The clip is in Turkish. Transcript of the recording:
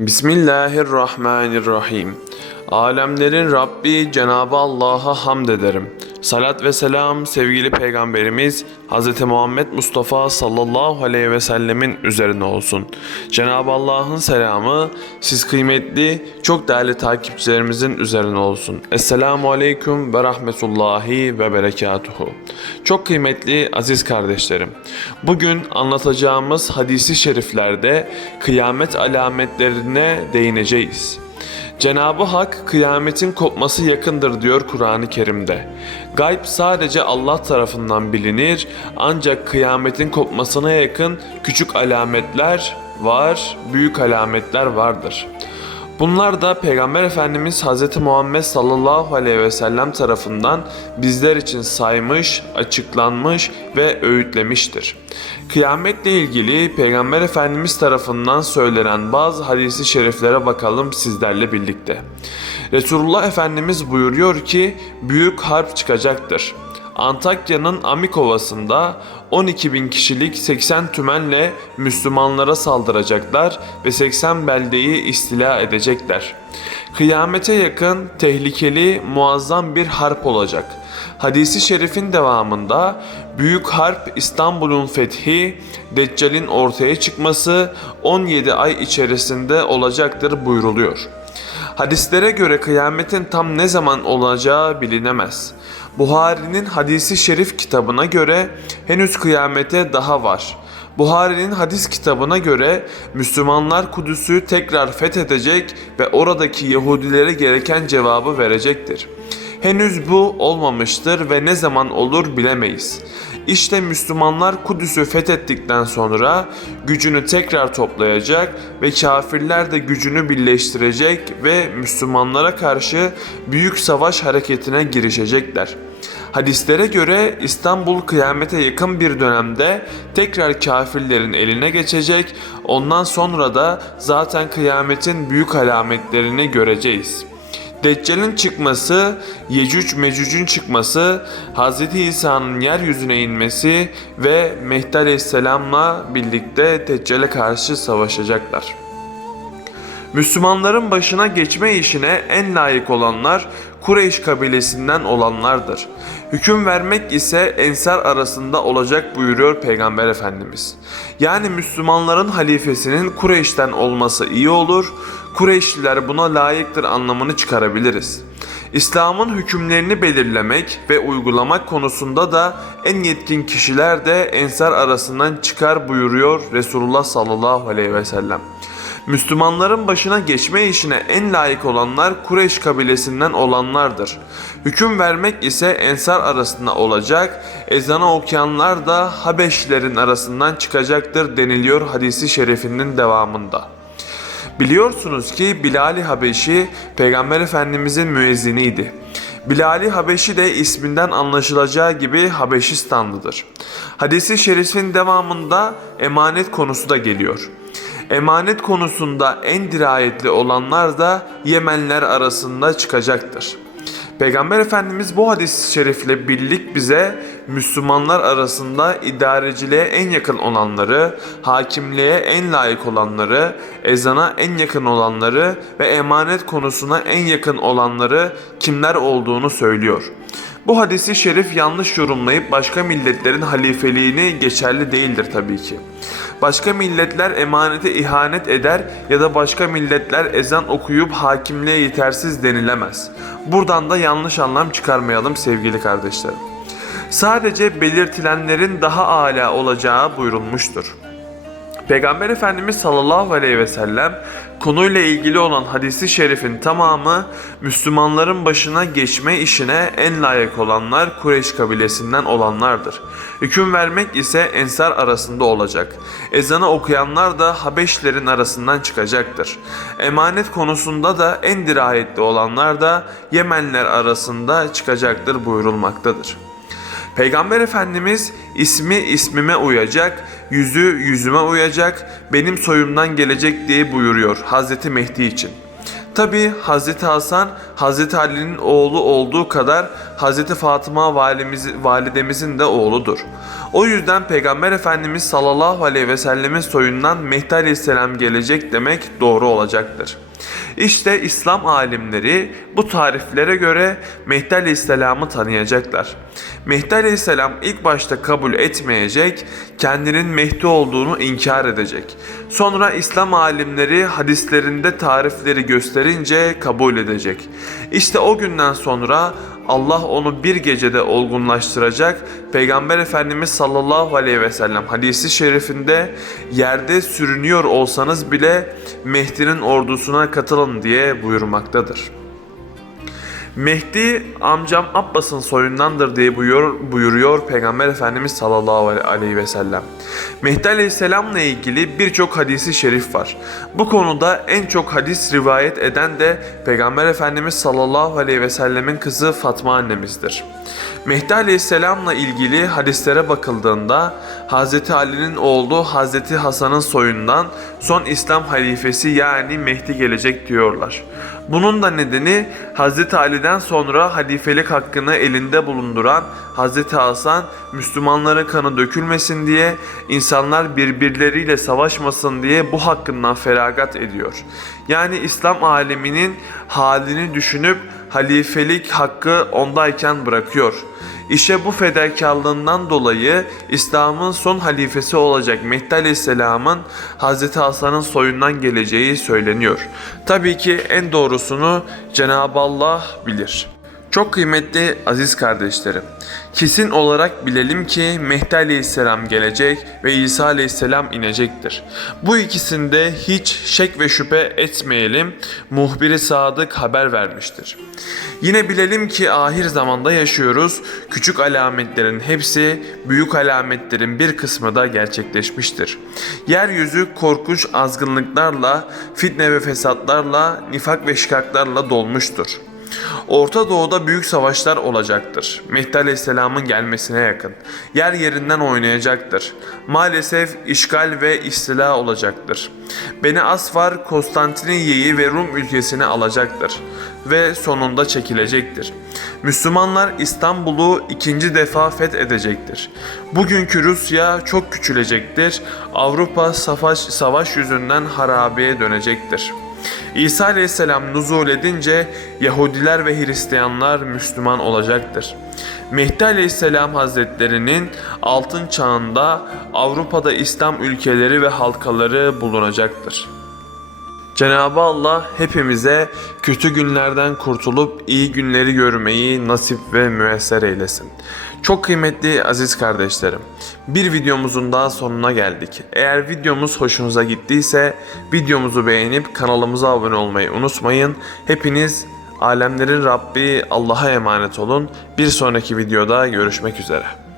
Bismillahirrahmanirrahim. Alemlerin Rabbi Cenabı Allah'a hamd ederim. Salat ve selam sevgili peygamberimiz Hz. Muhammed Mustafa sallallahu aleyhi ve sellemin üzerine olsun. Cenab-ı Allah'ın selamı siz kıymetli, çok değerli takipçilerimizin üzerine olsun. Esselamu aleyküm ve rahmetullahi ve berekatuhu. Çok kıymetli aziz kardeşlerim. Bugün anlatacağımız hadisi şeriflerde kıyamet alametlerine değineceğiz. Cenab-ı Hak kıyametin kopması yakındır diyor Kur'an-ı Kerim'de. Gayb sadece Allah tarafından bilinir ancak kıyametin kopmasına yakın küçük alametler var, büyük alametler vardır. Bunlar da Peygamber Efendimiz Hz. Muhammed sallallahu aleyhi ve sellem tarafından bizler için saymış, açıklanmış ve öğütlemiştir. Kıyametle ilgili Peygamber Efendimiz tarafından söylenen bazı hadisi şeriflere bakalım sizlerle birlikte. Resulullah Efendimiz buyuruyor ki büyük harp çıkacaktır. Antakya'nın Amik Ovası'nda 12 bin kişilik 80 tümenle Müslümanlara saldıracaklar ve 80 beldeyi istila edecekler. Kıyamete yakın tehlikeli muazzam bir harp olacak. Hadisi şerifin devamında büyük harp İstanbul'un fethi, Deccal'in ortaya çıkması 17 ay içerisinde olacaktır buyruluyor. Hadislere göre kıyametin tam ne zaman olacağı bilinemez. Buhari'nin hadisi şerif kitabına göre henüz kıyamete daha var. Buhari'nin hadis kitabına göre Müslümanlar Kudüs'ü tekrar fethedecek ve oradaki Yahudilere gereken cevabı verecektir. Henüz bu olmamıştır ve ne zaman olur bilemeyiz. İşte Müslümanlar Kudüs'ü fethettikten sonra gücünü tekrar toplayacak ve kafirler de gücünü birleştirecek ve Müslümanlara karşı büyük savaş hareketine girişecekler. Hadislere göre İstanbul kıyamete yakın bir dönemde tekrar kafirlerin eline geçecek. Ondan sonra da zaten kıyametin büyük alametlerini göreceğiz. Deccal'in çıkması, Yecüc Mecüc'ün çıkması, Hz. İsa'nın yeryüzüne inmesi ve Mehdi Aleyhisselam'la birlikte Deccal'e karşı savaşacaklar. Müslümanların başına geçme işine en layık olanlar Kureyş kabilesinden olanlardır. Hüküm vermek ise ensar arasında olacak buyuruyor Peygamber Efendimiz. Yani Müslümanların halifesinin Kureyş'ten olması iyi olur. Kureyşliler buna layıktır anlamını çıkarabiliriz. İslam'ın hükümlerini belirlemek ve uygulamak konusunda da en yetkin kişiler de ensar arasından çıkar buyuruyor Resulullah sallallahu aleyhi ve sellem. Müslümanların başına geçme işine en layık olanlar Kureyş kabilesinden olanlardır. Hüküm vermek ise ensar arasında olacak, ezanı okuyanlar da Habeşlilerin arasından çıkacaktır deniliyor hadisi şerifinin devamında. Biliyorsunuz ki Bilal-i Habeşi Peygamber Efendimizin müezziniydi. Bilal-i Habeşi de isminden anlaşılacağı gibi Habeşistanlıdır. Hadisi şerifin devamında emanet konusu da geliyor. Emanet konusunda en dirayetli olanlar da Yemenler arasında çıkacaktır. Peygamber Efendimiz bu hadis-i şerifle birlik bize Müslümanlar arasında idareciliğe en yakın olanları, hakimliğe en layık olanları, ezana en yakın olanları ve emanet konusuna en yakın olanları kimler olduğunu söylüyor. Bu hadisi şerif yanlış yorumlayıp başka milletlerin halifeliğini geçerli değildir tabii ki. Başka milletler emanete ihanet eder ya da başka milletler ezan okuyup hakimliğe yetersiz denilemez. Buradan da yanlış anlam çıkarmayalım sevgili kardeşlerim. Sadece belirtilenlerin daha âlâ olacağı buyurulmuştur. Peygamber Efendimiz sallallahu aleyhi ve sellem konuyla ilgili olan hadisi şerifin tamamı Müslümanların başına geçme işine en layık olanlar Kureyş kabilesinden olanlardır. Hüküm vermek ise ensar arasında olacak. Ezanı okuyanlar da Habeşlerin arasından çıkacaktır. Emanet konusunda da en dirayetli olanlar da Yemenler arasında çıkacaktır buyurulmaktadır. Peygamber Efendimiz ismi ismime uyacak, yüzü yüzüme uyacak, benim soyumdan gelecek diye buyuruyor Hazreti Mehdi için. Tabi Hazreti Hasan Hazreti Ali'nin oğlu olduğu kadar Hz. Fatıma valimiz, validemizin de oğludur. O yüzden Peygamber Efendimiz sallallahu aleyhi ve sellemin soyundan Mehdi aleyhisselam gelecek demek doğru olacaktır. İşte İslam alimleri bu tariflere göre Mehdi Aleyhisselam'ı tanıyacaklar. Mehdi Aleyhisselam ilk başta kabul etmeyecek, kendinin Mehdi olduğunu inkar edecek. Sonra İslam alimleri hadislerinde tarifleri gösterince kabul edecek. İşte o günden sonra Allah onu bir gecede olgunlaştıracak. Peygamber Efendimiz sallallahu aleyhi ve sellem hadisi şerifinde yerde sürünüyor olsanız bile Mehdi'nin ordusuna katılın diye buyurmaktadır. Mehdi amcam Abbas'ın soyundandır diye buyuruyor, buyuruyor Peygamber Efendimiz sallallahu aleyhi ve sellem. Mehdi aleyhisselamla ilgili birçok hadisi şerif var. Bu konuda en çok hadis rivayet eden de Peygamber Efendimiz sallallahu aleyhi ve sellemin kızı Fatma annemizdir. Mehdi aleyhisselamla ilgili hadislere bakıldığında Hz. Ali'nin oğlu Hz. Hasan'ın soyundan son İslam halifesi yani Mehdi gelecek diyorlar. Bunun da nedeni Hz. Ali'den sonra halifelik hakkını elinde bulunduran Hz. Hasan Müslümanların kanı dökülmesin diye insanlar birbirleriyle savaşmasın diye bu hakkından feragat ediyor. Yani İslam aleminin halini düşünüp halifelik hakkı ondayken bırakıyor. İşte bu fedakarlığından dolayı İslam'ın son halifesi olacak Mehdi Aleyhisselam'ın Hz. Hasan'ın soyundan geleceği söyleniyor. Tabii ki en doğrusunu Cenab-ı Allah bilir. Çok kıymetli aziz kardeşlerim, kesin olarak bilelim ki Mehdi Aleyhisselam gelecek ve İsa Aleyhisselam inecektir. Bu ikisinde hiç şek ve şüphe etmeyelim, muhbiri sadık haber vermiştir. Yine bilelim ki ahir zamanda yaşıyoruz, küçük alametlerin hepsi büyük alametlerin bir kısmı da gerçekleşmiştir. Yeryüzü korkunç azgınlıklarla, fitne ve fesatlarla, nifak ve şikaklarla dolmuştur. Orta Doğu'da büyük savaşlar olacaktır. Mehdi Aleyhisselam'ın gelmesine yakın. Yer yerinden oynayacaktır. Maalesef işgal ve istila olacaktır. Beni Asfar Konstantiniyye'yi ve Rum ülkesini alacaktır ve sonunda çekilecektir. Müslümanlar İstanbul'u ikinci defa fethedecektir. Bugünkü Rusya çok küçülecektir. Avrupa savaş, savaş yüzünden harabeye dönecektir.'' İsa aleyhisselam nuzul edince Yahudiler ve Hristiyanlar Müslüman olacaktır. Mehdi aleyhisselam hazretlerinin altın çağında Avrupa'da İslam ülkeleri ve halkaları bulunacaktır. Cenab-ı Allah hepimize kötü günlerden kurtulup iyi günleri görmeyi nasip ve müesser eylesin. Çok kıymetli aziz kardeşlerim, bir videomuzun daha sonuna geldik. Eğer videomuz hoşunuza gittiyse videomuzu beğenip kanalımıza abone olmayı unutmayın. Hepiniz alemlerin Rabbi Allah'a emanet olun. Bir sonraki videoda görüşmek üzere.